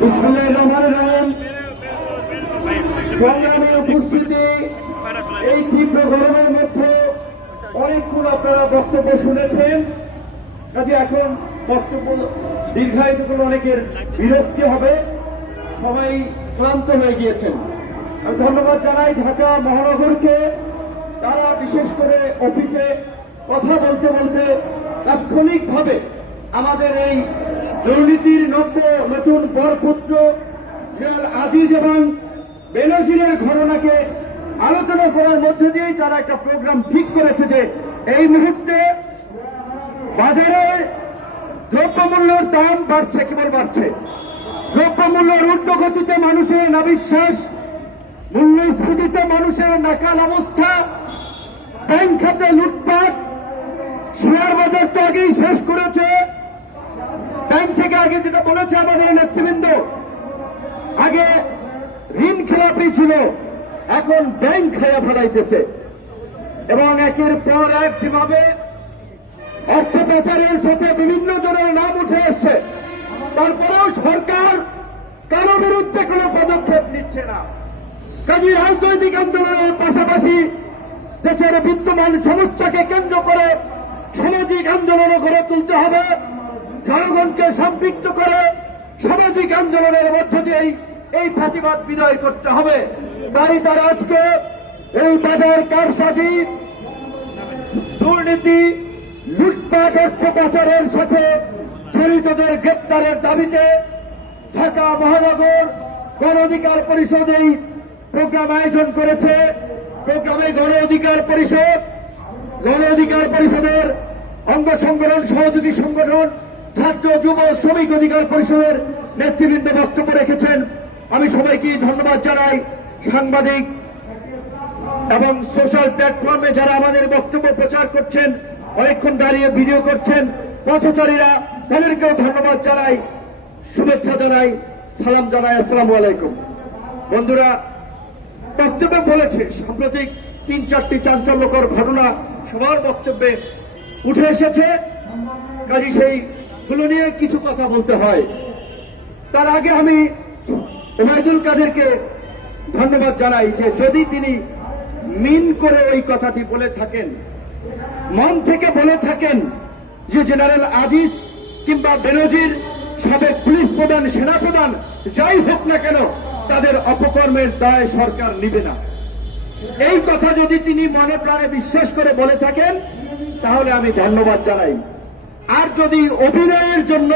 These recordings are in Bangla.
বিসমিল্লাহির রহমানির রহিম। সংগ্রামী উপস্থিতি, এই তীব্র গরমের মধ্যে অনেকক্ষণ আপনারা বক্তব্য শুনেছেন, কাজে এখন বক্তব্য দীর্ঘায়িত করলে অনেকের বিরক্তি হবে, সবাই ক্লান্ত হয়ে গিয়েছেন। আমি ধন্যবাদ জানাই ঢাকা মহানগরকে, তারা বিশেষ করে অফিসে কথা বলতে বলতে তাৎক্ষণিকভাবে আমাদের এই দুর্নীতির নতুন বরপুত্র জেনারেল আজিজ এবং বেনজিরের ঘটনাকে আলোচনা করার মধ্য দিয়েই তারা একটা প্রোগ্রাম ঠিক করেছে যে এই মুহূর্তে বাজারে দ্রব্যমূল্যের দাম বাড়ছে, কেবল বাড়ছে। দ্রব্যমূল্যের ঊর্ধ্বগতিতে মানুষের নাবিশ্বাস, মূল্যস্ফীতিতে মানুষের নাকাল অবস্থা, ব্যাংক খাতে লুটপাট, শেয়ার বাজার তো আগেই শেষ করেছে। ব্যাংক থেকে আগে যেটা বলেছে আমাদের নেতৃবৃন্দ, আগে ঋণ খেলাপি ছিল, এখন ব্যাংক খেয়া ফেলাইতেছে এবং একের পর এক যেভাবে অর্থ পাচারের সাথে বিভিন্ন জনের নাম উঠে আসছে, তারপরেও সরকার কারো বিরুদ্ধে কোন পদক্ষেপ নিচ্ছে না। কাজী রাজনৈতিক আন্দোলনের পাশাপাশি দেশের বিদ্যমান সমস্যাকে কেন্দ্র করে সামাজিক আন্দোলনও গড়ে তুলতে হবে, জনগণকে সম্পৃক্ত করে সামাজিক আন্দোলনের মধ্য দিয়েই এই ফাঁসিবাদ বিদায় করতে হবে। তাই তারা আজকে এই বাজার কারসাজি, দুর্নীতি, লুটপাট, অর্থ পাচারের সাথে জড়িতদের গ্রেপ্তারের দাবিতে ঢাকা মহানগর গণ অধিকার পরিষদ এই প্রোগ্রাম আয়োজন করেছে। প্রোগ্রামে গণ অধিকার পরিষদের অঙ্গ সংগঠন, সহযোগী সংগঠন, ছাত্র যুব শ্রমিক অধিকার পরিষদের নেতৃবৃন্দ বক্তব্য রেখেছেন। আমি সবাইকে ধন্যবাদ জানাই। সাংবাদিক এবং সোশ্যাল প্ল্যাটফর্মে যারা আমাদের বক্তব্য প্রচার করছেন, অনেকক্ষণ দাঁড়িয়ে ভিডিও করছেন, পথচারীরা, তাদেরকেও ধন্যবাদ জানাই, শুভেচ্ছা জানাই, সালাম জানাই। আসসালামু আলাইকুম। বন্ধুরা, বক্তব্য বলেছে সাম্প্রতিক 3-4টি চাঞ্চল্যকর ঘটনা সবার বক্তব্যে উঠে এসেছে, কাজী সেইগুলো নিয়ে কিছু কথা বলতে হয়। তার আগে আমি ওবায়দুল কাদেরকে ধন্যবাদ জানাই যে যদি তিনি মিন করে ওই কথাটি বলে থাকেন, মন থেকে বলে থাকেন যে জেনারেল আজিজ কিংবা বেনজির, সাবেক পুলিশ প্রধান, সেনাপ্রধান, যাই হোক না কেন, তাদের অপকর্মের দায় সরকার নিবে না, এই কথা যদি তিনি মনে প্রাণে বিশ্বাস করে বলে থাকেন, তাহলে আমি ধন্যবাদ জানাই। আর যদি অভিনয়ের জন্য,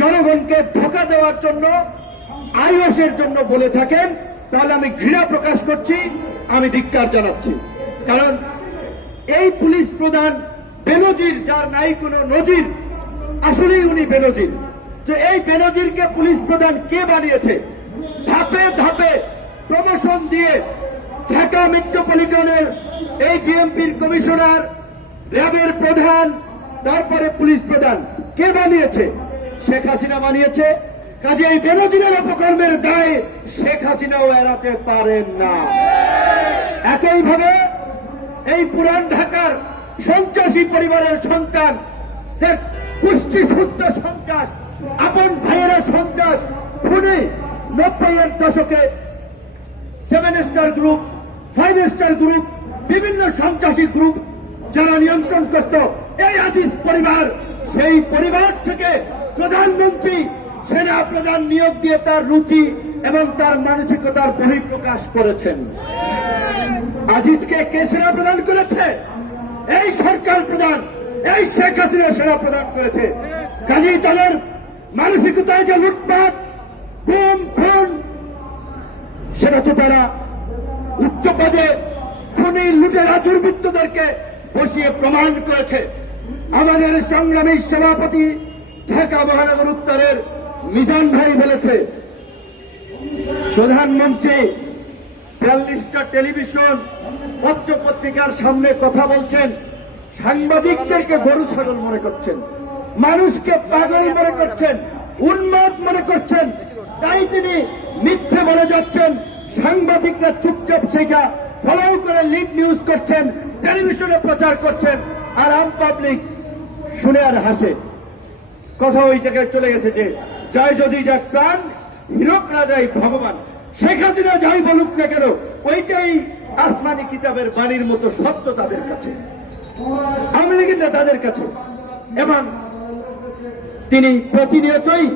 জনগণকে ধোঁকা দেওয়ার জন্য, আইওসের জন্য বলে থাকেন, তাহলে আমি ঘৃণা প্রকাশ করছি, আমি ধিক্কার জানাচ্ছি। কারণ এই পুলিশ প্রধান বেনজির, যার নাই কোনো নজির, আসলেই উনি বেনজির। তো এই বেনজিরকে পুলিশ প্রধান কে বানিয়েছে? ধাপে ধাপে প্রমোশন দিয়ে ঢাকা মেট্রোপলিটনের এই ডিএমপির কমিশনার, র্যাবের প্রধান, তারপরে পুলিশ প্রধান কে বানিয়েছে? শেখ হাসিনা বানিয়েছে। কাজে এই বেনজিরের অপকর্মের দায় শেখ হাসিনাও এড়াতে পারেন না। একইভাবে এই পুরান ঢাকার সন্ত্রাসী পরিবারের সন্তান, কুষ্টি শুদ্ধ সন্ত্রাস, আপন ভাইয়েরা সন্ত্রাস, খুনি, 90-এর দশকে 7 স্টার গ্রুপ, 5 স্টার গ্রুপ, বিভিন্ন সন্ত্রাসী গ্রুপ যারা নিয়ন্ত্রণ করত এই আজিজ পরিবার, সেই পরিবার থেকে প্রধানমন্ত্রী, সেনা প্রধান নিয়োগ দিয়ে তার রুচি এবং তার মানসিকতার বহিঃপ্রকাশ করেছেন। আজিজকে কে সেনা প্রদান করেছে? এই সরকার প্রধান, এই শেখ হাসিনা সেনা প্রদান করেছে। কাজেই তাদের মানসিকতায় যে লুটপাট, গুম, খুন, সেটা তো তারা উচ্চ পদে খুনি, লুটেরা, দুর্বৃত্তদেরকে বসিয়ে প্রমাণ করেছে। আমাদের সংগ্রামী সভাপতি ঢাকা মহানগর উত্তরের মিজান ভাই বলেছে, প্রধানমন্ত্রী 42টা টেলিভিশন, পত্র পত্রিকার সামনে কথা বলছেন, সাংবাদিকদেরকে গরু ছাগল মনে করছেন, মানুষকে পাগল মনে করছেন, উন্মাদ মনে করছেন, তাই তিনি মিথ্যে বলে যাচ্ছেন। সাংবাদিকরা চুপচাপ সেটা ফলো করে লিড নিউজ করছেন, টেলিভিশনে প্রচার করছেন, আর আম পাবলিক শুনে আর হাসে। কথা ওই জায়গায় চলে গেছে যে চাই যদি যাক প্রাণ, হীরক রাজাই ভগবান। শেখ হাসিনা যাই বলুক না কেন, ওইটাই আসমানি কিতাবের বাণীর মতো সত্য তাদের কাছে, আওয়ামী লীগের নেতাদের কাছে। এবং তিনি প্রতিনিয়তই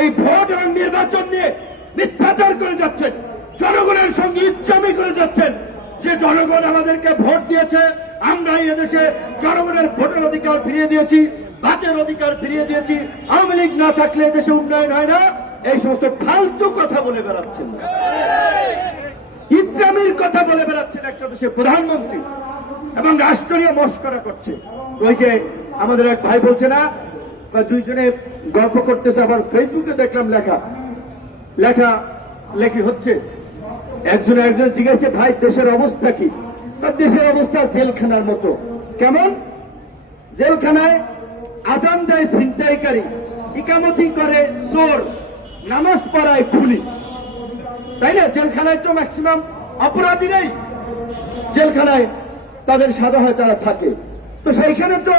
এই ভোট এবং নির্বাচন নিয়ে মিথ্যাচার করে যাচ্ছেন, জনগণের সঙ্গে ইচ্ছামি করে যাচ্ছেন। যে জনগণ আমাদেরকে ভোট দিয়েছে, আমরা এদেশে জনগণের ভোটের অধিকার ফিরিয়ে দিয়েছি, ভাতের অধিকার ফিরিয়ে দিয়েছি, আওয়ামী লীগ না থাকলে এদেশে উন্নয়ন হয় না, এই সমস্ত ফালতু কথা বলে বেড়াচ্ছেন, ইচ্ছামির কথা বলে বেড়াচ্ছেন একটা দেশের প্রধানমন্ত্রী, এবং রাষ্ট্রীয় মস্করা করছে। ওই যে আমাদের এক ভাই বলছে না, দুইজনে গল্প করতেছে, আবার ফেসবুকে দেখলাম লেখি হচ্ছে, একজন জিজ্ঞাসা, ভাই দেশের অবস্থা কি? তার দেশের অবস্থা জেলখানার মতো। কেমন? জেলখানায় আজান দেয় ছিনতাইকারী, ইকামতি করে চোর, নামাজ পড়ায় খুনি, তাই না? জেলখানায় তো ম্যাক্সিমাম অপরাধী নেই, জেলখানায় তাদের সাজা হয়, তারা থাকে। তো সেইখানে তো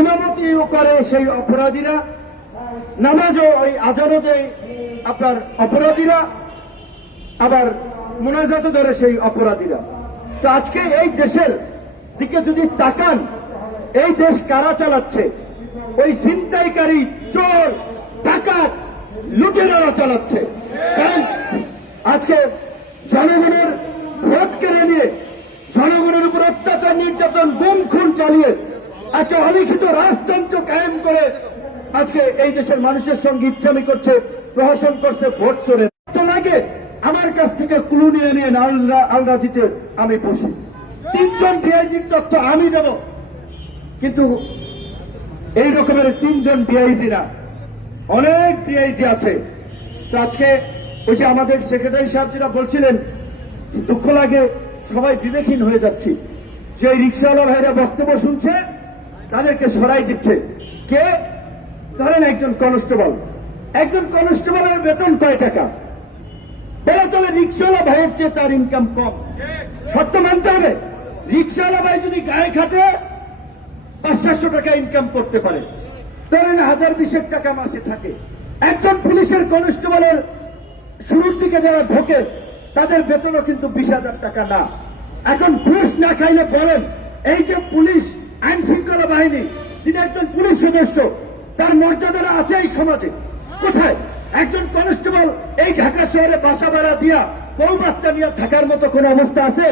ইমামতিও করে সেই অপরাধীরা, নামাজও ওই আজানও দেয় আপনার অপরাধীরা, আবার মুনাজাতও ধরে সেই অপরাধীরা। তো আজকে এই দেশের দিকে যদি তাকান, এই দেশ কারা চালাচ্ছে? ওই ছিনতাইকারী, চোর, ডাকাত, লুটেরারা চালাচ্ছে। কারণ আজকে জনগণের ভোট কেড়ে নিয়ে, জনগণের উপর অত্যাচার, নির্যাতন, গুম খুন চালিয়ে একটা অলিখিত রাজতন্ত্র কায়েম করে আজকে এই দেশের মানুষের সঙ্গে ইচ্ছামি করছে, প্রহসন করছে, ভোট চোরে। তো লাগে আমার কাছ থেকে ক্লু নিয়ে নিয়ে আলরাজিতে আমি বসি, 3 জন ডিআইজির তথ্য আমি দেব, কিন্তু এই রকমের 3 জন ডিআইজি না, অনেক ডিআইজি আছে। তো আজকে ওই যে আমাদের সেক্রেটারি সাহেব যেটা বলছিলেন, দুঃখ লাগে, সবাই বিবেকহীন হয়ে যাচ্ছি। যে রিক্সাওয়ালা ভাইরা বক্তব্য শুনছে, তাদেরকে সরাই দিচ্ছে কে? ধরেন একজন কনস্টেবলের বেতন কয় টাকা? বলে তবে রিক্সাওয়ালা ভাইয়ের চেয়ে তার ইনকাম কম, সত্য মানতে হবে। রিক্সাওয়ালা ভাই যদি গায়ে খাটে 500-600 টাকা ইনকাম করতে পারে, ধরেন 1020 টাকা মাসে থাকে। একজন পুলিশের কনস্টেবলের শুরুর দিকে যারা ঢোকে, তাদের বেতনও কিন্তু 20,000 টাকা না। এখন ঘুষ না খাইলে বলেন, এই যে পুলিশ আইন শৃঙ্খলা বাহিনী, তিনি একজন পুলিশ সদস্য, তার মর্যাদাটা আছে এই সমাজে কোথায়? একজন কনস্টেবল এই ঢাকা শহরে বাসা ভাড়া দিয়া, বউ বাচ্চা নিয়ে থাকার মতো কোন অবস্থা আছে?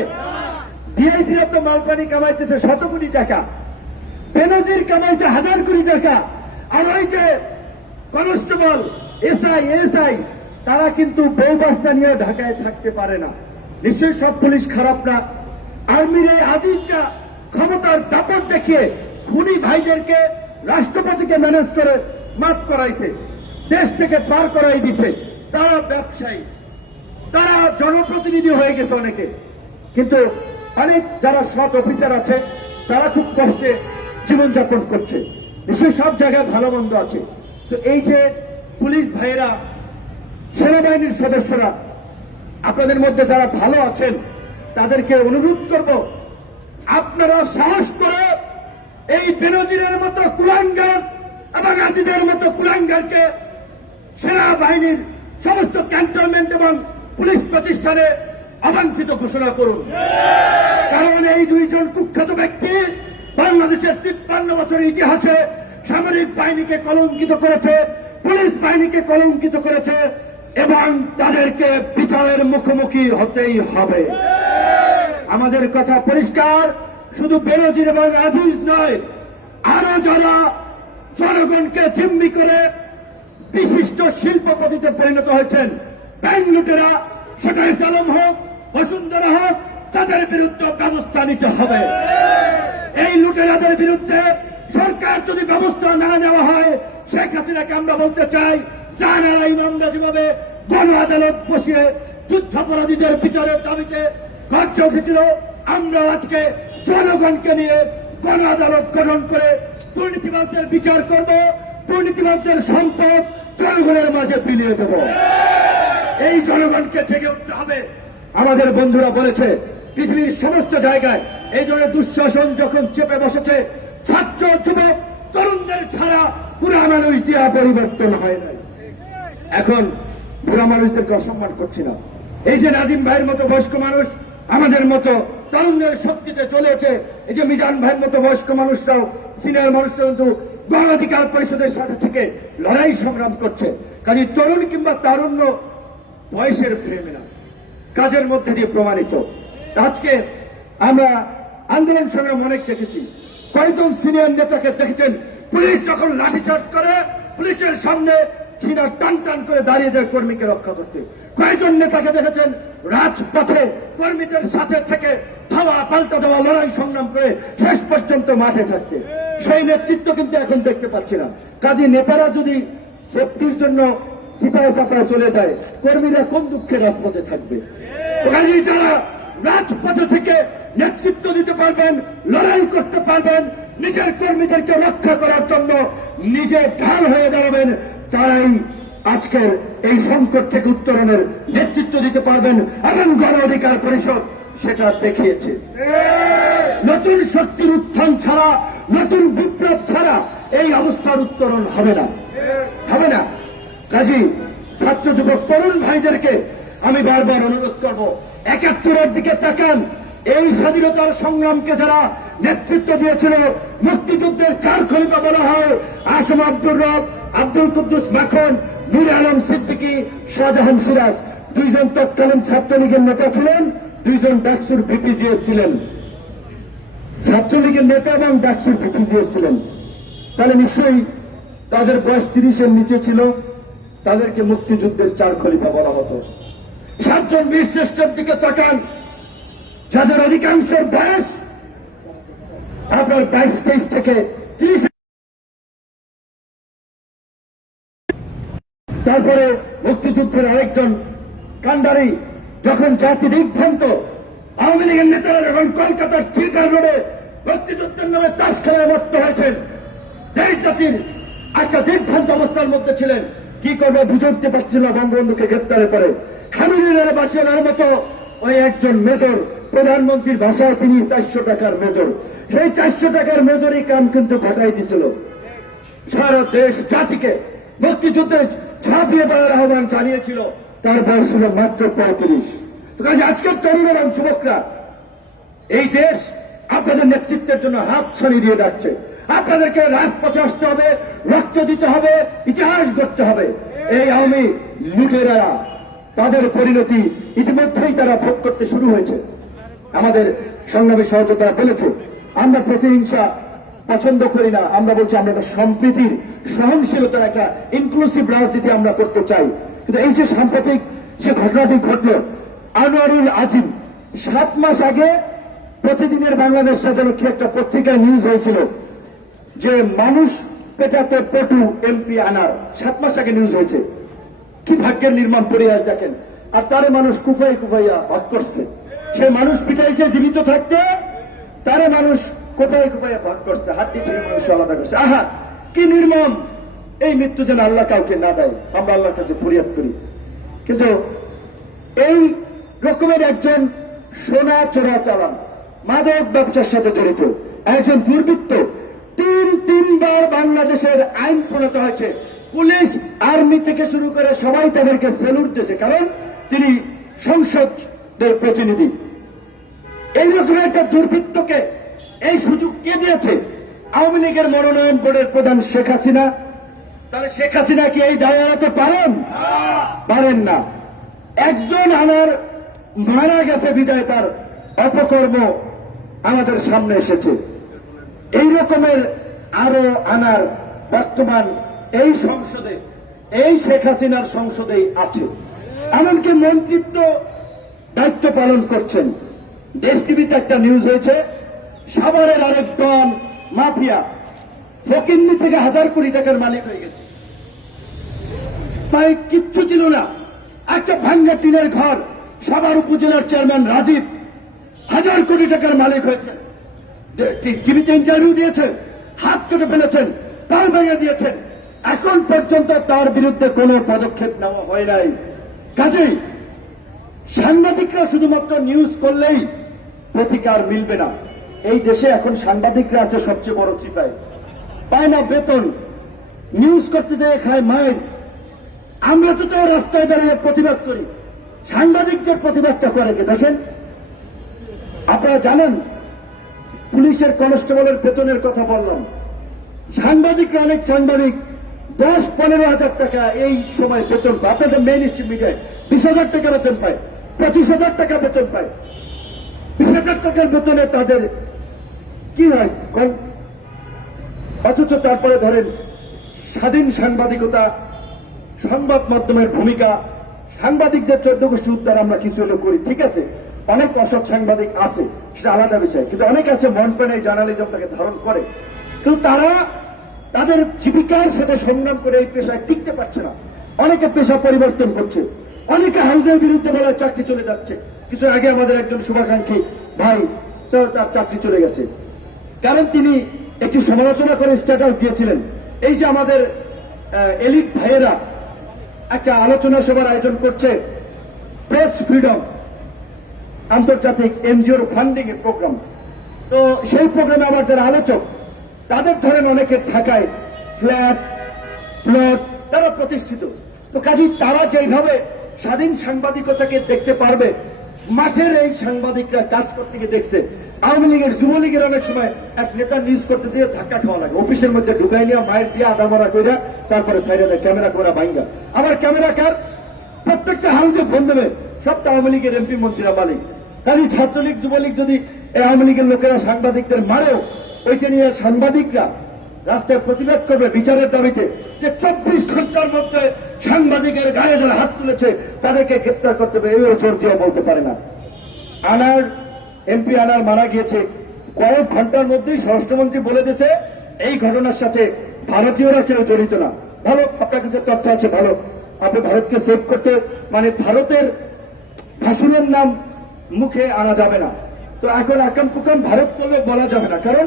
ডিআইজিরা তো মালপানি কামাইতেছে 100 কোটি টাকা, বেনজির কামাইছে 1000 কোটি টাকা, আর ওই যে কনস্টেবল, এসআই, তারা কিন্তু বউ বাচ্চা নিয়ে ঢাকায় থাকতে পারে না। নিশ্চয়ই সব পুলিশ খারাপ না। আর্মির এই আজিজরা ক্ষমতার দাপট দেখিয়ে খুনি ভাইদেরকে, রাষ্ট্রপতিকে ম্যানেজ করে মাফ করাইছে, দেশ থেকে পার করাই দিছে। তারা ব্যবসায়ী, তারা জনপ্রতিনিধি হয়ে গেছে অনেকে, কিন্তু অনেক যারা সৎ অফিসার আছে, তারা খুব কষ্টে জীবনযাপন করছে। নিশ্চয়ই সব জায়গায় ভালো মন্দ আছে। তো এই যে পুলিশ ভাইয়েরা, সেনাবাহিনীর সদস্যরা, আপনাদের মধ্যে যারা ভালো আছেন, তাদেরকে অনুরোধ করব, আপনারা সাহস করে এই বেনজিরের মতো কুলাঙ্গার এবং আজিদের মতো কুলাঙ্গারকে সেনাবাহিনীর সমস্ত ক্যান্টনমেন্ট এবং পুলিশ প্রতিষ্ঠানে অবাঞ্ছিত ঘোষণা করুন। কারণ এই 2 জন কুখ্যাত ব্যক্তি বাংলাদেশের 53 বছরের ইতিহাসে সামরিক বাহিনীকে কলঙ্কিত করেছে, পুলিশ বাহিনীকে কলঙ্কিত করেছে, এবং তাদেরকে বিচারের মুখোমুখি হতেই হবে। আমাদের কথা পরিষ্কার, শুধু বেনজির এবং আজিজ নয়, আরো যারা জনগণকে জিম্মি করে বিশিষ্ট শিল্পপতিতে পরিণত হয়েছেন, ব্যাংক লুটেরা, সেটা আলম হোক, বসুন্ধরা হোক, তাদের বিরুদ্ধে ব্যবস্থা নিতে হবে। এই লুটেরাদের বিরুদ্ধে সরকার যদি ব্যবস্থা না নেওয়া হয়, শেখ হাসিনাকে আমরা বলতে চাই, জানারা ইমামরা যেভাবে গণ আদালত বসিয়ে যুদ্ধাপরাধীদের বিচারের দাবিতে গর্জে উঠেছিল, আমরা আজকে জনগণকে নিয়ে গণ আদালত গঠন করে দুর্নীতিবাদদের বিচার করব, দুর্নীতিবাদদের সম্পদ জনগণের মাঝে বিলিয়ে দেব। এই জনগণকে জেগে উঠতে হবে। আমাদের বন্ধুরা বলেছে, পৃথিবীর সমস্ত জায়গায় এই ধরনের দুঃশাসন যখন চেপে বসেছে, ছাত্র যুবক তরুণদের ছাড়া পুরা মানুষ দিয়া পরিবর্তন হয় নাই। এখন বুড়া মানুষদেরকে অসম্মান করছি না। এই যে নাজিম ভাইয়ের মতো বয়স্ক মানুষ আমাদের মতো তরুণের শক্তিতে চলে ওঠে, এই যে মিজান ভাইয়ের মতো বয়স্ক মানুষরাও সিনিয়র মানুষরা কিন্তু গণ অধিকার পরিষদের সাথে থেকে লড়াই সংগ্রাম করছে। কাজে তরুণ কিংবা তারুণ্য বয়সের প্রেমে না, কাজের মধ্যে দিয়ে প্রমাণিত। আজকে আমরা আন্দোলন সংগ্রাম অনেক দেখেছি, কয়েকজন সিনিয়র নেতাকে দেখেছেন পুলিশ যখন লাঠিচার্জ করে পুলিশের সামনে সিনা টান টান করে দাঁড়িয়ে যায় কর্মীকে রক্ষা করতে। কয়েকজন নেতাকে দেখেছেন রাজপথে কর্মীদের সাথে থেকে ধাওয়া পাল্টা দেওয়া লড়াই সংগ্রাম করে শেষ পর্যন্ত মাঠে থাকতে। সেই নেতৃত্ব কিন্তু এখন দেখতে পাচ্ছি না। কাজে নেতারা যদি সেফটির জন্য সিপাহী চাপড়া চলে যায়, কর্মীরা কোন দুঃখে রাজপথে থাকবে? কাজে যারা রাজপথে থেকে নেতৃত্ব দিতে পারবেন, লড়াই করতে পারবেন, নিজের কর্মীদেরকে রক্ষা করার জন্য নিজে ঢাল হয়ে দাঁড়াবেন, তারাই আজকের এই সংকট থেকে উত্তরণের নেতৃত্ব দিতে পারবেন এবং গণ অধিকার পরিষদ সেটা দেখিয়েছে। নতুন শক্তির উত্থান ছাড়া, নতুন বিপ্লব ছাড়া এই অবস্থার উত্তরণ হবে না, হবে না। কাজী ছাত্র যুবক তরুণ ভাইদেরকে আমি বারবার অনুরোধ করব, ৭১-এর দিকে তাকান। এই স্বাধীনতার সংগ্রামকে যারা নেতৃত্ব দিয়েছিল, মুক্তিযুদ্ধের ৪ খলিফা বলা হয়, আসম আব্দুর রব, আব্দুল কুদ্দুস মাখন, নূরে আলম সিদ্দিকী, শাহজাহান সিরাজ, ২ জন তৎকালীন ছাত্রলীগের নেতা ছিলেন, ২ জন ডাকসুর ভিপিজিএস ছিলেন। ছাত্রলীগের নেতা এবং ডাকসুর ভিপিজিএস ছিলেন, তাহলে নিশ্চয়ই তাদের বয়স ৩০-এর নিচে ছিল, তাদেরকে মুক্তিযুদ্ধের ৪ খলিফা বলা হতো। ৭ জন বীর শ্রেষ্ঠের দিকে তাকান, যাদের অধিকাংশের বয়স আপনার ২২-২৩ থেকে ৩০। তারপরে মুক্তিযুদ্ধের আরেকজন কান্ডারি যখন জাতি দিগ্ভ্রান্ত, আওয়ামী লীগের নেতারা যখন কলকাতার থিয়েটার রোডে মুক্তিযুদ্ধের নামে তাস খেলায় মস্ত হয়েছেন, দেশ জাতির আচ্ছা দিগ্ভ্রান্ত অবস্থার মধ্যে ছিলেন, কি করবে বুঝে উঠতে পারছিল বঙ্গবন্ধুকে গ্রেপ্তারের পরে। খামিনের বাসিয়ার মতো ওই একজন মেজর, প্রধানমন্ত্রীর ভাষায় তিনি ৪০০ টাকার মেজর, সেই ৪০০ টাকার মেজরই কাম কিন্তু ঘটাই দিছিল। সারা দেশ জাতিকে মুক্তিযুদ্ধে ঝাঁপিয়ে পড়ার আহ্বান জানিয়েছিল, তার বয়স ছিল মাত্র ৩৫। কাজে আজকের তরুণ এবং যুবকরা এই দেশ আপনাদের নেতৃত্বের জন্য হাত ছাড়িয়ে দিয়ে যাচ্ছে। আপনাদেরকে রাজপথে আসতে হবে, রক্ত দিতে হবে, ইতিহাস গড়তে হবে। এই আওয়ামী লুটেরা তাদের পরিণতি ইতিমধ্যেই তারা ভোগ করতে শুরু হয়েছে। আমাদের সংগ্রামী সহযোগিতা বলেছে, আমরা প্রতিহিংসা পছন্দ করি না, আমরা বলছি আমরা একটা সম্প্রীতির, সহনশীলতার একটা ইনক্লুসিভ রাজনীতি আমরা করতে চাই। কিন্তু এই যে সাম্প্রতিক যে ঘটনাটি ঘটল, আনোয়ারুল আজিম 7 মাস আগে প্রতিদিনের বাংলাদেশ যেন কি একটা পত্রিকায় নিউজ হয়েছিল যে মানুষ পেটাতে পটু এমপি আনার, 7 মাস আগে নিউজ হয়েছে। কি ভাগ্যের নির্মাণ পরিহাস দেখেন। আর তারে মানুষ কুফাই কুফাইয়া ভাগ করছে, সে মানুষ পিটাইছে জীবিত থাকতে, তারে মানুষ কোপাই কোপাইয়া ভাগ করছে, হাড্ডি থেকে মানুষ আলাদা করছে। আহা কি নির্মম! এই মৃত্যু যেন আল্লাহ কাউকে না দেয়, আমরা আল্লাহর কাছে ফরিয়াদ করি। কিন্তু এই রকমের একজন সোনা চোরা চালান, মাদক ব্যবসার সাথে জড়িত একজন দুর্বৃত্ত, 3বার বাংলাদেশের আইন প্রণীত হয়েছে। পুলিশ, আর্মি থেকে শুরু করে সবাই তাদেরকে সেলুট দিয়েছে, কারণ তিনি সংসদের প্রতিনিধি। এইরকম একটা দুর্বৃত্তকে এই সুযোগ কে দিয়েছে? আওয়ামী লীগের মনোনয়ন বোর্ডের প্রধান শেখ হাসিনা। তাহলে শেখ হাসিনা কি এই দায় এড়াতে পারেন? পারেন না। একজন আমার মারা গেছে বিদায় তার অপকর্ম আমাদের সামনে এসেছে। এই রকমের আরো আনার বর্তমান এই সংসদে, এই শেখ হাসিনার সংসদেই আছে। এমনকি মন্ত্রিত্ব দায়িত্ব পালন করছেন। দেশ টিভিতে একটা নিউজ হয়েছে, সাভারের আরেক ডন মাফিয়া ফকিন্নি থেকে 1000 কোটি টাকার মালিক হয়ে গেছে। তাই কিচ্ছু ছিল না, একটা ভাঙ্গা টিনের ঘর, সাভার উপজেলার চেয়ারম্যান রাজীব 1000 কোটি টাকার মালিক হয়েছে। টিভিতে ইন্টারভিউ দিয়েছেন, হাত কেটে ফেলেছেন, পা ভেঙে দিয়েছেন, এখন পর্যন্ত তার বিরুদ্ধে কোনো পদক্ষেপ নেওয়া হয় নাই। কাজেই সাংবাদিকরা শুধুমাত্র নিউজ করলেই প্রতিকার মিলবে না। এই দেশে এখন সাংবাদিকরা আছে সবচেয়ে বড় চিপায়, পায় না বেতন, নিউজ করতে যেয়ে খায় মায়ের। আমরা তো তাও রাস্তায় দাঁড়িয়ে প্রতিবাদ করি, সাংবাদিকদের প্রতিবাদটা করে কে দেখেন? আপনারা জানেন পুলিশের কনস্টেবলের বেতনের কথা বললাম, সাংবাদিকরা অনেক সাংবাদিক 10-15 হাজার টাকা এই সময় বেতন পায়। আপনাদের মেইন স্ট্রিম মিডিয়ায় 20,000 টাকা বেতন পায়, 25,000 টাকা বেতন পায়। 20,000 টাকার বেতনে তাদের কি হয় কম? অথচ তারপরে ধরেন স্বাধীন সাংবাদিকতা, সংবাদ মাধ্যমের ভূমিকা, সাংবাদিকদের 14 গোষ্ঠী উদ্ধার আমরা কিছু হলেও করি, ঠিক আছে। অনেক অসৎ সাংবাদিক আছে, সেটা আলাদা বিষয়, কিন্তু অনেক আছে মন প্রাণে জার্নালিজমটাকে ধারণ করে, কিন্তু তারা তাদের জীবিকার সাথে সংগ্রাম করে এই পেশায় টিকতে পারছে না। অনেকে পেশা পরিবর্তন করছে, অনেকে হাউজের বিরুদ্ধে বলায় চাকরি চলে যাচ্ছে। কিছু আগে আমাদের একজন শুভাকাঙ্ক্ষী ভাই তার চাকরি চলে গেছে, কারণ তিনি একটি সমালোচনা করে স্ট্যাটাস দিয়েছিলেন, এই যে আমাদের এলিট ভাইয়েরা একটা আলোচনা সভার আয়োজন করছে, প্রেস ফ্রিডম আন্তর্জাতিক এনজিওর ফান্ডিং এর প্রোগ্রাম, তো সেই প্রোগ্রামে আবার যারা আলোচক তাদের ধরেন অনেকে ঢাকায় ফ্ল্যাট প্লট তারা প্রতিষ্ঠিত, তো কাজেই তারা যেভাবে স্বাধীন সাংবাদিকতাকে দেখতে পারবে, মাঠের এই সাংবাদিকরা কাজ করতে গিয়ে দেখছে আওয়ামী লীগের যুবলীগের অনেক সময় এক নেতা নিউজ করতে যেয়ে ধাক্কা খাওয়া লাগে, অফিসের মধ্যে ঢুকাই নিয়ে মায়ের দিয়ে আধা মারা কইরা তারপরে সাইডে ক্যামেরা করা ভাঙ্গা, আবার ক্যামেরা কার প্রত্যেকটা হাউসে ফোন দেবে, সবটা আওয়ামী লীগের এমপি মন্ত্রীরা মালিক। কাজে ছাত্রলীগ যুবলীগ যদি এই আওয়ামী লীগের লোকেরা সাংবাদিকদের মারেও, ওইটা নিয়ে সাংবাদিকরা রাস্তায় প্রতিবাদ করবে বিচারের দাবিতে, যে 24 ঘন্টার মধ্যে সাংবাদিকের গায়ে যারা হাত তুলেছে তাদেরকে গ্রেপ্তার করতে হবে, এও জোর দিয়েও বলতে পারে না। আনার এমপি আনার মারা গিয়েছে, কয়েক ঘন্টার মধ্যেই স্বরাষ্ট্রমন্ত্রী বলে দিয়েছে এই ঘটনার সাথে ভারতীয়রা কেউ জড়িত না। ভালো, আপনার কাছে তথ্য আছে, ভালো, আপনি ভারতকে সেভ করতে মানে ভারতের ভাষণের নাম মুখে আনা যাবে না, তো এখন আকাম কুকাম ভারত করলে বলা যাবে না, কারণ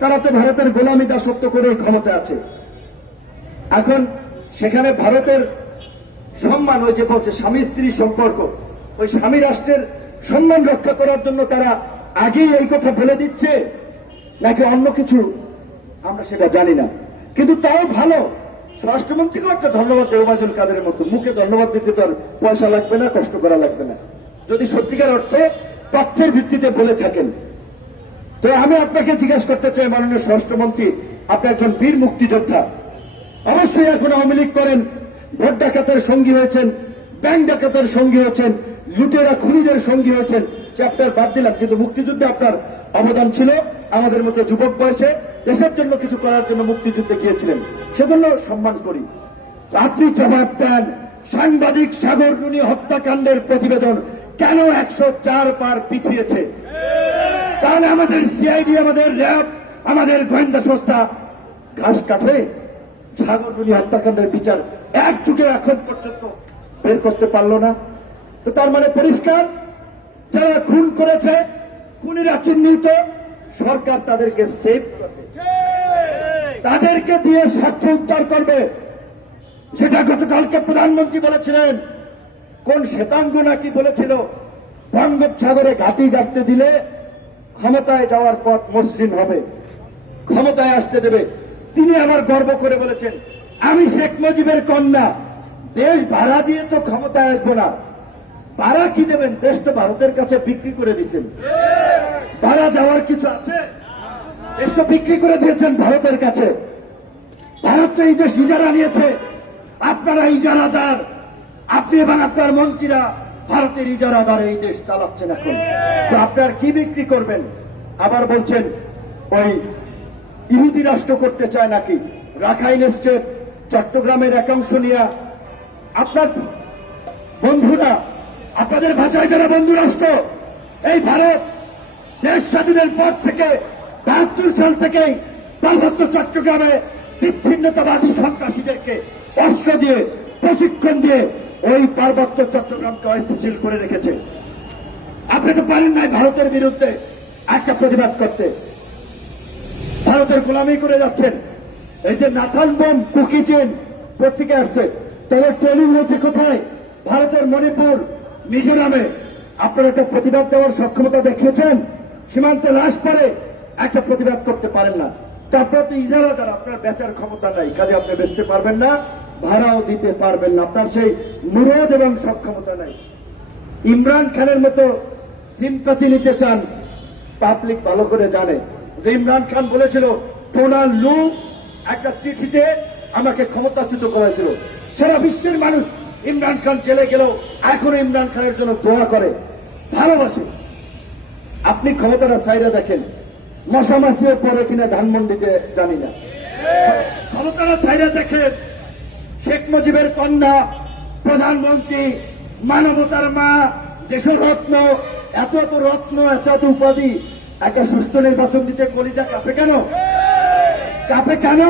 তারা তো ভারতের গোলামি দাসত্ব করে ক্ষমতা আছে। এখন সেখানে ভারতের সম্মান, ওই যে বলছে স্বামী স্ত্রী সম্পর্ক, ওই স্বামী রাষ্ট্রের সম্মান রক্ষা করার জন্য তারা আগেই এই কথা বলে দিচ্ছে নাকি অন্য কিছু আমরা সেটা জানি না, কিন্তু তাও ভালো। স্বরাষ্ট্রমন্ত্রীকেও একটা ধন্যবাদ দেব, ওবায়দুল কাদেরের মতো মুখে ধন্যবাদ দিতে তো আর পয়সা লাগবে না, কষ্ট করা লাগবে না, যদি সত্যিকার অর্থে তথ্যের ভিত্তিতে বলে থাকেন। তো আমি আপনাকে জিজ্ঞাসা করতে চাই মাননীয় স্বরাষ্ট্রমন্ত্রী, আপনি একজন বীর মুক্তিযোদ্ধা, অবশ্যই এখন আওয়ামী লীগ করেন, ভোট ডাকাতের সঙ্গী হয়েছেন, ব্যাংক ডাকাতের সঙ্গী হয়েছেন, লুটেরা খুনিদের সঙ্গী হয়েছেন, চ্যাপ্টার বাদ দিলাম, কিন্তু মুক্তিযুদ্ধে আপনার অবদান ছিল। আমাদের মতো যুবক বয়সে দেশের জন্য কিছু করার জন্য মুক্তিযুদ্ধে গিয়েছিলেন, সেজন্য সম্মান করি। আপনি জবাব দেন, সাংবাদিক সাগর রুনি হত্যাকাণ্ডের প্রতিবেদন কেন 104 বার পিছিয়েছে? তাহলে আমাদের সিআইডি, আমাদের র্যাব, আমাদের গোয়েন্দা সংস্থা ঘাস কাটে সাগর রুনি হত্যাকাণ্ডের বিচার এক যুগে এখন পর্যন্ত বের করতে পারল না। তো তার মানে পরিষ্কার, যারা খুন করেছে, খুনিরা চিহ্নিত, সরকার তাদেরকে সেভ করবে, তাদেরকে দিয়ে সাক্ষ্য উদ্ধার করবে। সেটা গতকালকে প্রধানমন্ত্রী বলেছিলেন, কোন শ্বেতাঙ্গ নাকি বলেছিল বঙ্গোপসাগরে ঘাঁটি গাড়তে দিলে ক্ষমতায় যাওয়ার পথ মসৃণ হবে, ক্ষমতায় আসতে দেবে। তিনি আবার গর্ব করে বলেছেন, আমি শেখ মুজিবের কন্যা, দেশ ভাড়া দিয়ে তো ক্ষমতায় আসবো না। ভাড়া কি দেবেন? দেশ তো ভারতের কাছে বিক্রি করে দিচ্ছেন, ভাড়া যাওয়ার কিছু আছে? দেশ তো বিক্রি করে দিয়েছেন ভারতের কাছে। ভারত তো এই দেশ ইজারা নিয়েছে, আপনারা ইজারাদার, আপনি এবং আপনার মন্ত্রীরা ভারতের ইজারাদার এই দেশ চালাচ্ছেন এখন। তো আপনার কি বিক্রি করবেন? আবার বলছেন ওই ইহুদি রাষ্ট্র করতে চায় নাকি, রাখাইন স্টেট, চট্টগ্রামের একাংশ নিয়ে আপনার বন্ধুরা, আপনাদের ভাষায় যারা বন্ধু রাষ্ট্র, এই ভারত দেশ স্বাধীনের পর থেকে 72 সাল থেকেই পার্বত্য চট্টগ্রামে বিচ্ছিন্নতাবাদী সন্ত্রাসীদেরকে অস্ত্র দিয়ে প্রশিক্ষণ দিয়ে ওই পার্বত্য চট্টগ্রামকে অস্থিতিশীল করে রেখেছে। আপনি তো পারেন নাই ভারতের বিরুদ্ধে একটা প্রতিবাদ করতে, ভারতের গোলামি করে যাচ্ছেন। এই যে নাথান বোম কুকি চেন পত্রিকা আসছে, তাদের ট্রেনিং হয়েছে কোথায়? ভারতের মণিপুর, মিজোরামে। আপনারা একটা প্রতিবাদ দেওয়ার সক্ষমতা দেখিয়েছেন, সীমান্তে লাশ পারে একটা প্রতিবাদ করতে পারেন না। তো আপনারা তো ইজারাদার, আপনার বেচার ক্ষমতা নাই, কাজে আপনি বেচতে পারবেন না, ভাড়াও দিতে পারবেন না। আপনার সেই মুরদ এবং সক্ষমতা নাই। ইমরান খানের মতো সিম্পাথি নিতে চান, পাবলিক ভালো করে জানে যে ইমরান খান বলেছিল ডোনাল্ড লু একটা চিঠিতে আমাকে ক্ষমতাচ্যুত করেছিল। সারা বিশ্বের মানুষ ইমরান খান জেলে গেল এখনো ইমরান খানের জন্য দোয়া করে, ভালোবাসে। আপনি ক্ষমতাটা চাইরা দেখেন, মশামাছিও পরে কিনা ধানমন্ডিতে জানি না। ক্ষমতাটা চাইরা দেখেন, শেখ মুজিবের কন্যা, প্রধানমন্ত্রী, মানবতার মা, দেশরত্ন, এত এত রত্ন, এত এত উপাধি, একটা সুষ্ঠু নির্বাচন দিতে কলিজা কাঁপে কেন? কাঁপে কেন?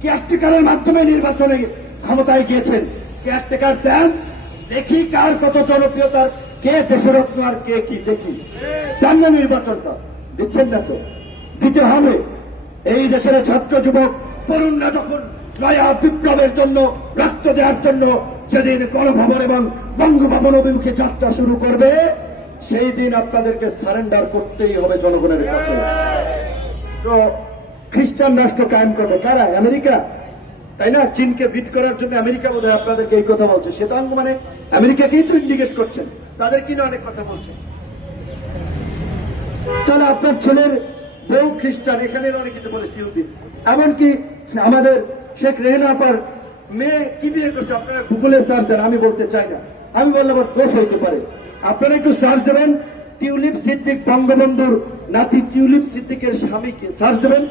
কেয়ারটেকারের মাধ্যমে নির্বাচনে ক্ষমতায় গিয়েছেন। কেয়ারটেকার দেন, দেখি কার কত জনপ্রিয়তার, কে দেশরত্ন আর কে কি দেখি। জান্য নির্বাচনটা দিচ্ছেন না তো, দিতে হবে। এই দেশের ছাত্র যুবক তরুণরা যখন নয়া বিপ্লবের জন্য রক্ত দেওয়ার জন্য যেদিন গণভবন এবং বঙ্গভবন অভিমুখে যাত্রা শুরু করবে, সেই দিন আপনাদেরকে সারেন্ডার করতেই হবে জনগণের কাছে। তো খ্রিস্টান রাষ্ট্র কায়েম করবে কারা? আমেরিকা, তাই না? চীনকে বিট করার জন্য আমেরিকা বোধহয় আপনাদেরকে এই কথা বলছে। শ্বেতাঙ্গ মানে আমেরিকাকেই তো ইন্ডিকেট করছেন, তাদের কিনা অনেক কথা বলছেন। তাহলে আপনার ছেলের বউ খ্রিস্টান, এখানে অনেক কিছু বলেছে ইহুদি। এমনকি আমাদের শেখ রেহেনা আপার মেয়ে কি বিয়ে করছে, আপনারা গুগলে সার্চ দেন, আমি বলতে চাই না, আমি বললে আবার দোষ হইতে পারে। আপনারা একটু সার্চ দেবেন, টিউলিপ সিদ্দিক বঙ্গবন্ধুর নাতি টিউলিপ সিদ্দিকের স্বামীকে সার্চ দেবেন,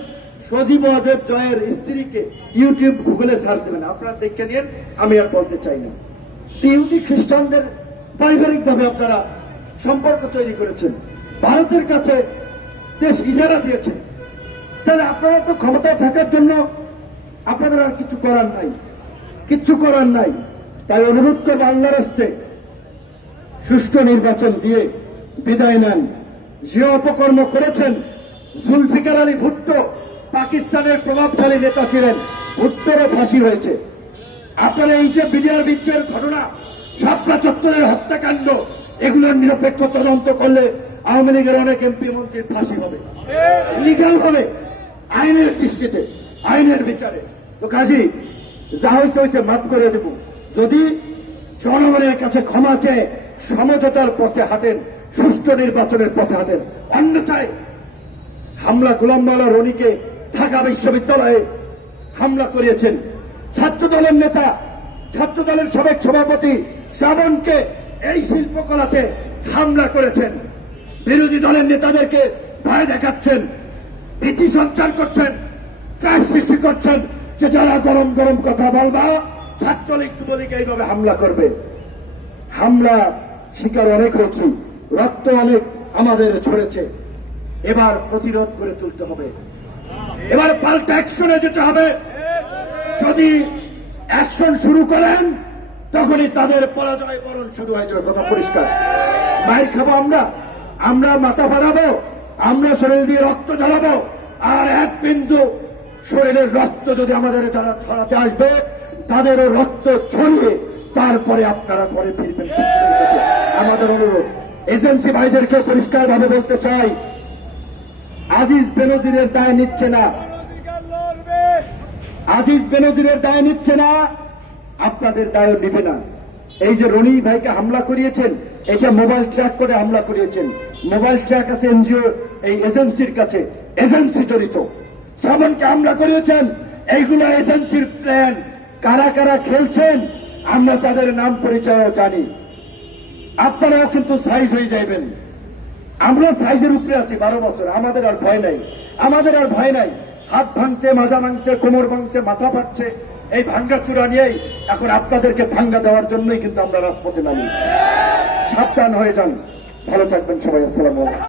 সজীব ওয়াজেদ জয়ের স্ত্রীকে ইউটিউব গুগলে সার্চ দেবেন, আপনারা দেখে নিন, আমি আর বলতে চাই না। ইহুদি খ্রিস্টানদের পারিবারিক ভাবে আপনারা সম্পর্ক তৈরি করেছেন, ভারতের কাছে দেশ ইজারা দিয়েছে। তাহলে আপনারা তো ক্ষমতায় থাকার জন্য আপনাদের আর কিছু করার নাই, কিচ্ছু করার নাই। তাই অনুরোধ করে বাংলা রাষ্ট্রে সুষ্ঠু নির্বাচন দিয়ে বিদায় নেন। যে অপকর্ম করেছেন, জুলফিকার আলী ভুট্টো পাকিস্তানের প্রভাবশালী নেতা ছিলেন, ভুট্টোরও ফাঁসি হয়েছে। আপনারা এই যে বিডিআর বিচ্ছের ঘটনা, শাপলা চত্বরের হত্যাকাণ্ড, এগুলোর নিরপেক্ষ তদন্ত করলে আওয়ামী লীগের অনেক এমপি মন্ত্রীর ফাঁসি হবে, লিগাল হবে, আইনের দৃষ্টিতে, আইনের বিচারে। তো কাজী যা হয়েছে হয়েছে, মাফ করে দেব। যদি জনগণের কাছে ক্ষমা চেয়ে সমঝোতার পথে হাঁটেন, সুষ্ঠু নির্বাচনের পথে হাঁটেন, অন্যথায় হামলা, গোলাম মাওলা রনিকে ঢাকা বিশ্ববিদ্যালয়ে হামলা করিয়েছেন, ছাত্র দলের নেতা, ছাত্র দলের সাবেক সভাপতি শ্রাবণকে এই শিল্পকলাতে হামলা করেছেন, বিরোধী দলের নেতাদেরকে ভয় দেখাচ্ছেন, ভীতি সঞ্চার করছেন, চাপ সৃষ্টি করছেন যে যারা গরম গরম কথা বলবা ছাত্রলীগ যুবলীগ এইভাবে হামলা করবে। হামলা শিকার অনেক হয়েছে, রক্ত অনেক আমাদের ঝরেছে। এবার প্রতিরোধ করে তুলতে হবে, এবার পাল্টা অ্যাকশনে যেতে হবে। যদি অ্যাকশন শুরু করেন তখনই তাদের পরাজয় বরণ শুরু হয়ে যাবে, কথা পরিষ্কার। মায়ের খাবো আমরা, আমরা মাথা ফাড়াবো, আমরা শরীর দিয়ে রক্ত ঝরাবো, আর এক বিন্দু শরীরের রক্ত যদি আমাদের যারা ছড়াতে আসবে তাদেরও রক্ত ছড়িয়ে তারপরে আপনারা ঘরে ফিরবেন। আমাদের অনুরোধ, এজেন্সি ভাইদেরকে পরিষ্কার ভাবে বলতে চাই, আজিজ বেনজিরের দায় নিচ্ছে না, আজিজ বেনজিরের দায় নিচ্ছে না, আপনাদের দায়ও নিবে না। এই যে রনি ভাইকে হামলা করিয়েছেন, এটা মোবাইল ট্র্যাক করে হামলা করিয়েছেন, মোবাইল ট্র্যাক আছে এনজিও, এই এজেন্সির কাছে, এজেন্সি জড়িত। শ্রাবণকে হামলা করিয়েছেন, এইগুলো এজেন্সির প্ল্যান। কারা কারা খেলছেন আমরা তাদের নাম পরিচয়ও জানি। আপনারাও কিন্তু সাইজ হয়ে যাইবেন। আমরা সাইজের উপরে আছি 12 বছর, আমাদের আর ভয় নাই, আমাদের আর ভয় নাই। হাত ভাঙছে, মাজা ভাঙছে, কোমর ভাঙছে, মাথা ফাটছে, এই ভাঙ্গা চূড়া নিয়েই এখন আপনাদেরকে ভাঙ্গা দেওয়ার জন্যই কিন্তু আমরা রাজপথে নামি। সাবধান হয়ে যান, ভালো থাকবেন সবাই। আসসালামু আলাইকুম।